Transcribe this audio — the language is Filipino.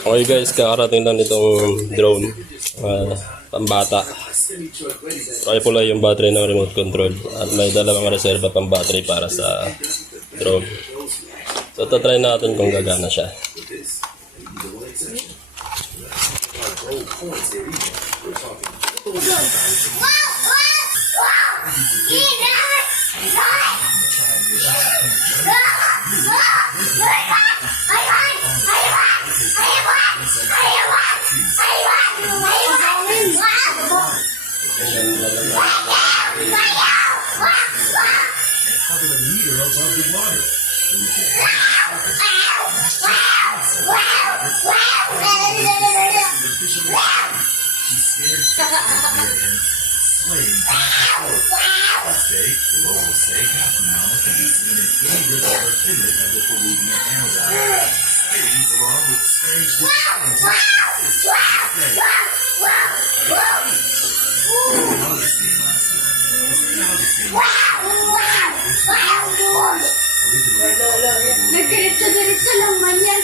Okay guys, kakarating lang nitong drone. Pambata. Okay pula yung battery ng remote control. At may dalawang reserva pang battery para sa drone. So tatry natin kung gagana siya. Nagdiretso-diretso lang man yan.